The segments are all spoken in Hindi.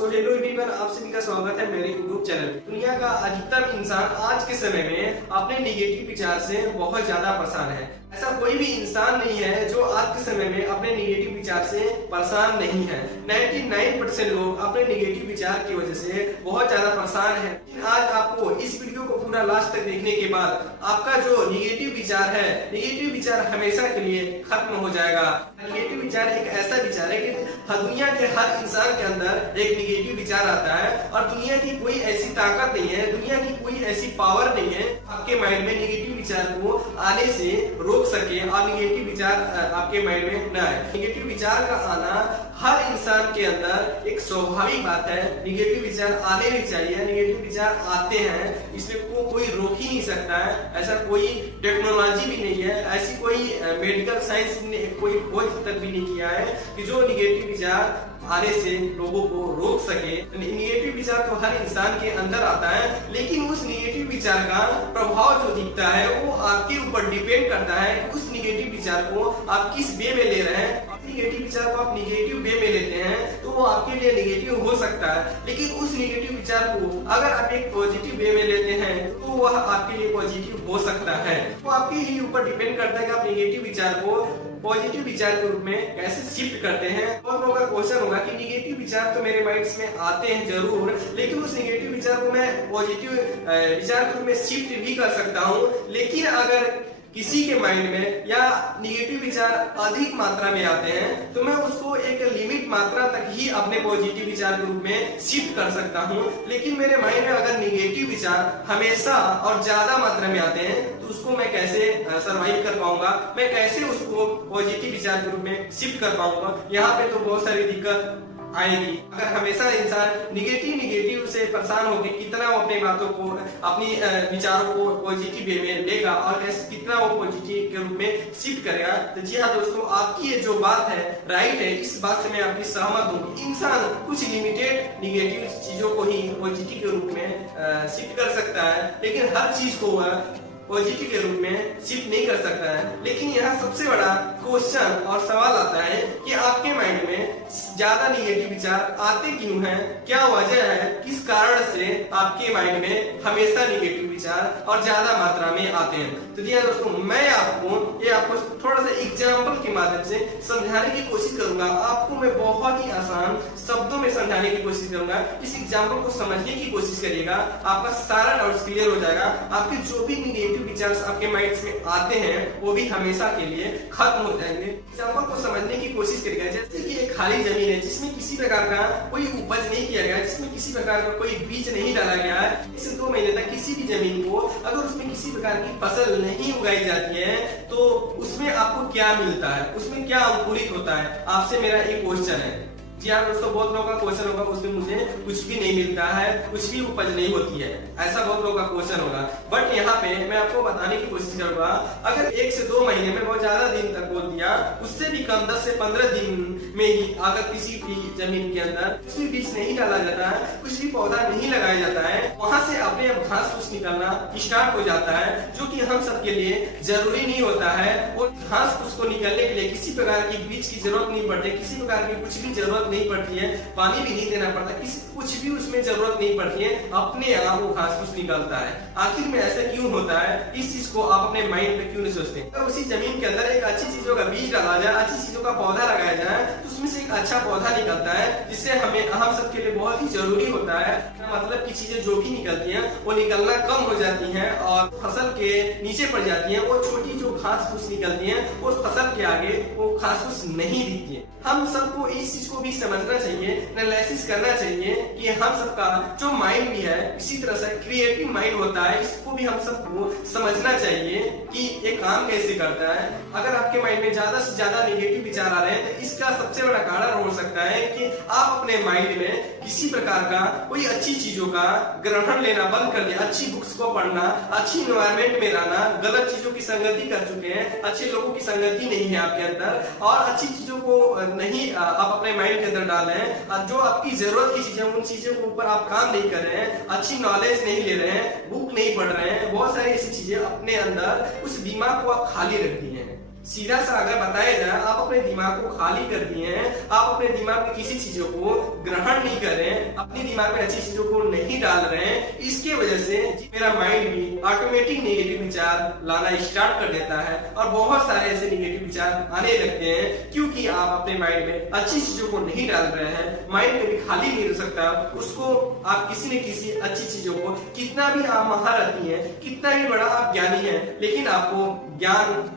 दोस्तों, हेलो एवरीवन, आप सभी का स्वागत है मेरे यूट्यूब चैनल। दुनिया का अधिकतर इंसान आज के समय में अपने निगेटिव विचार से बहुत ज्यादा परेशान है। ऐसा कोई भी इंसान नहीं है जो आज के समय में अपने निगेटिव विचार से परेशान नहीं है। 99% लोग अपने निगेटिव विचार की वजह से बहुत ज्यादा परेशान है। आज आपको इस वीडियो को पूरा लास्ट तक देखने के बाद आपका जो निगेटिव विचार है, निगेटिव विचार हमेशा के लिए खत्म हो जाएगा। निगेटिव विचार एक ऐसा विचार है कि दुनिया के हर इंसान के अंदर एक निगेटिव विचार आता है और दुनिया की कोई ऐसी ताकत नहीं है, दुनिया की कोई ऐसी पावर नहीं है आपके माइंड में निगेटिव विचार को आने से रोक सके और निगेटिव विचार आपके माइंड में न आए। निगेटिव विचार का आना हर इंसान के अंदर एक स्वाभाविक बात है। निगेटिव विचार आने भी चाहिए, निगेटिव विचार आते हैं, इसमें कोई रोक ही नहीं सकता है। ऐसा कोई टेक्नोलॉजी भी नहीं है, ऐसी कोई मेडिकल साइंस ने कोई खोज तक भी नहीं किया है कि जो निगेटिव विचार आने से लोगों को रोक सके। निगेटिव विचार तो हर इंसान के अंदर आता है, लेकिन उस निगेटिव विचार का प्रभाव जो दिखता है वो आपके ऊपर डिपेंड करता है। उस निगेटिव विचार को आप किस वे में ले रहे हैं। निगेटिव विचार को आप निगेटिव वे में लेते हैं तो वो आपके लिए निगेटिव हो सकता है, लेकिन उस निगेटिव विचार को अगर आप एक पॉजिटिव वे में लेते हैं तो वह आपके लिए पॉजिटिव हो सकता है। तो आपके ही ऊपर डिपेंड करता है कि आप निगेटिव विचार को पॉजिटिव विचार के रूप में कैसे शिफ्ट करते हैं। बहुत लोगों का क्वेश्चन होगा कि निगेटिव विचार तो मेरे माइंड में आते हैं जरूर, लेकिन उस निगेटिव विचार को मैं पॉजिटिव विचार के रूप में शिफ्ट भी कर सकता हूँ। लेकिन अगर किसी के माइंड में या निगेटिव विचार अधिक मात्रा में आते हैं तो मैं उसको एक लिमिट मात्रा तक ही अपने पॉजिटिव विचार के रूप में शिफ्ट कर सकता हूं। लेकिन मेरे माइंड में अगर निगेटिव विचार हमेशा और ज्यादा मात्रा में आते हैं तो उसको मैं कैसे सरवाइव कर पाऊंगा, मैं कैसे उसको पॉजिटिव विचार के रूप में शिफ्ट कर पाऊंगा। यहाँ पे तो बहुत सारी दिक्कत आएगी। अगर हमेशा इंसान निगेटिव से परेशान होकर कितना वो अपनी बातों को, अपनी विचारों को पॉजिटिव वे में लेगा और कितना वो पॉजिटिव के रूप में शिफ्ट करेगा। तो जी हाँ दोस्तों, आपकी ये जो बात है राइट है, इस बात से मैं आपकी सहमत हूँ। इंसान कुछ लिमिटेड निगेटिव चीजों को ही पॉजिटिव के रूप में शिफ्ट कर सकता है, लेकिन हर चीज को वह पॉजिटिव के रूप में शिफ्ट नहीं कर सकता है। लेकिन यहाँ सबसे बड़ा क्वेश्चन और सवाल आता है कि आपके माइंड में ज्यादा निगेटिव विचार आते क्यों हैं, क्या वजह है, किस कारण से आपके माइंड में हमेशा निगेटिव विचार और ज्यादा मात्रा में आते हैं। तो जी हाँ दोस्तों, मैं आपको थोड़ा सा एग्जाम्पल के माध्यम से समझाने की कोशिश करूंगा। आपको मैं बहुत ही आसान शब्दों में समझाने की कोशिश करूंगा। इस एग्जाम्पल को समझने की कोशिश करिएगा, आपका सारा डाउट्स क्लियर हो जाएगा। आपके जो भी निगेटिव विचार आपके माइंड में आते हैं वो भी हमेशा के लिए खत्म हो जाएंगे। एग्जाम्पल को समझने की कोशिश करिएगा। जैसे कि एक खाली जमीन है जिसमें किसी प्रकार का कोई उपज नहीं किया गया, जिसमें किसी प्रकार का कोई बीज नहीं डाला गया है। इस 2 महीने तक किसी भी जमीन को अगर उसमें किसी प्रकार की फसल नहीं उगाई जाती है तो उसमें आपको क्या मिलता है, उसमें क्या अंकुरित होता है? आपसे मेरा एक क्वेश्चन है। जी हाँ दोस्तों, बहुत लोगों का क्वेश्चन होगा उसमें मुझे कुछ भी नहीं मिलता है, कुछ भी उपज नहीं होती है, ऐसा बहुत लोगों का क्वेश्चन होगा। बट यहाँ पे मैं आपको बताने की कोशिश करूंगा, अगर 1 से 2 महीने में बहुत ज्यादा दिन तक बोल दिया, उससे भी कम 10 से 15 दिन में ही अगर किसी भी जमीन के अंदर कुछ भी बीज नहीं डाला जाता है, कुछ भी पौधा नहीं लगाया जाता है, वहां से अपने आप घास फूस निकलना स्टार्ट हो जाता है, जो कि हम सबके लिए जरूरी नहीं होता है। और घास फूस को निकलने के लिए किसी प्रकार की बीज की जरूरत नहीं पड़ती, किसी प्रकार की कुछ भी जरूरत नहीं पड़ती है, पानी भी नहीं देना पड़ता, कुछ भी उसमें जरूरत नहीं पड़ती है, अपने आप वो घास फूस निकलता है। आखिर में ऐसा क्यों होता है, इस चीज को आप अपने माइंड पे क्यों नहीं सोचते? तो उसी जमीन के अंदर एक अच्छी चीजों का बीज डाला जाए, अच्छी चीजों का पौधा लगाया जाए तो उसमें से एक अच्छा पौधा निकलता है, जिससे हम सबके लिए बहुत ही जरूरी होता है। मतलब की चीजें जो भी निकलती हैं वो निकलना कम हो जाती हैं और फसल के नीचे पड़ जाती हैं। वो छोटी जो घास फूस निकलती है वो फसल के आगे वो घास फूस नहीं दिखती है। हम सबको इस चीज को भी समझना चाहिए, एनालिसिस करना चाहिए कि हम सबका जो माइंड भी है इसी तरह से क्रिएटिव माइंड होता है, इसको भी हम सबको समझना चाहिए कि ये काम कैसे करता है। अगर आपके माइंड में ज्यादा से ज्यादा नेगेटिव विचार आ रहे हैं तो इसका सबसे बड़ा कारण हो सकता है कि आप अपने माइंड में किसी प्रकार का कोई अच्छी चीजों का ग्रहण लेना बंद कर दिया, अच्छी बुक्स को पढ़ना, अच्छी एनवायरनमेंट में रहना, गलत चीजों की संगति कर चुके हैं, अच्छे लोगों की संगति नहीं है आपके अंदर और अच्छी चीजों को नहीं आप अपने माइंड के अंदर डाल रहे हैं। जो आपकी जरूरत की चीजें उन चीजों के ऊपर आप काम नहीं कर रहे हैं, अच्छी नॉलेज नहीं ले रहे हैं, बुक नहीं पढ़ रहे हैं, बहुत सारी ऐसी चीजें अपने अंदर उस दिमाग को आप खाली रख दिए हैं। सीधा सा अगर बताया जाए, आप अपने दिमाग को खाली कर दिए हैं, आप अपने दिमाग में किसी चीजों को ग्रहण नहीं कर रहे हैं, अपनी दिमाग में अच्छी चीजों को नहीं डाल रहे हैं, इसके वजह से मेरा माइंड भी ऑटोमेटिक नेगेटिव विचार लाना स्टार्ट कर देता है और बहुत सारे ऐसे नेगेटिव विचार आने लगते हैं, क्योंकि आप अपने माइंड में अच्छी चीजों को नहीं डाल रहे हैं। माइंड में भी खाली नहीं रह सकता, उसको आप किसी न किसी अच्छी चीजों को, कितना भी आप महारथी हैं, कितना भी बड़ा आप ज्ञानी हैं, लेकिन आपको ज्ञान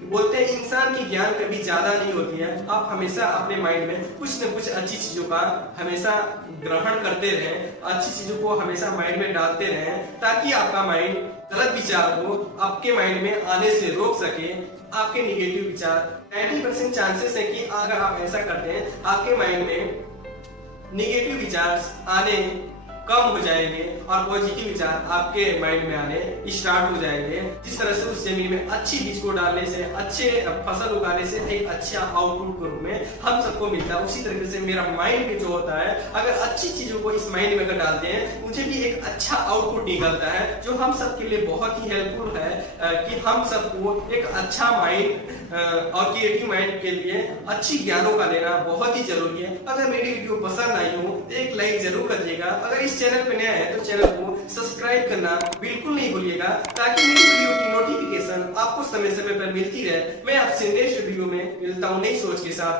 बोलते हैं इंसान की ज्ञान कभी ज्यादा नहीं होती है। आप हमेशा अपने माइंड में कुछ न कुछ अच्छी चीजों का हमेशा ग्रहण करते रहें, अच्छी चीजों को हमेशा माइंड में डालते रहें, ताकि आपका माइंड गलत विचार को आपके माइंड में आने से रोक सके। आपके निगेटिव विचार 90% चांसेस है कि अगर आप ऐसा करते हैं, आपके माइंड में निगेटिव विचार आने कम हो जाएंगे और पॉजिटिव विचार आपके माइंड में आने स्टार्ट हो जाएंगे। जिस तरह से उस जमीन में अच्छी बीज को डालने से, अच्छे फसल उगाने से एक अच्छा आउटपुट के रूप में हम सबको मिलता है, उसी तरीके से मेरा माइंड में जो होता है, अगर अच्छी चीजों को इस माइंड में अगर डालते हैं, मुझे भी एक अच्छा आउटपुट निकलता है, जो हम सबके लिए बहुत ही हेल्पफुल है कि हम सबको एक अच्छा माइंड और क्रिएटिव माइंड के लिए अच्छी ज्ञानों का लेना बहुत ही जरूरी है। अगर मेरी वीडियो पसंद आई हो तो एक लाइक जरूर करिएगा। अगर इस चैनल पे नया है तो चैनल को सब्सक्राइब करना बिल्कुल नहीं भूलिएगा, ताकि मेरी वीडियो की नोटिफिकेशन आपको समय समय पर मिलती रहे। मैं आपसे नेक्स्ट वीडियो में मिलता हूँ नई सोच के साथ।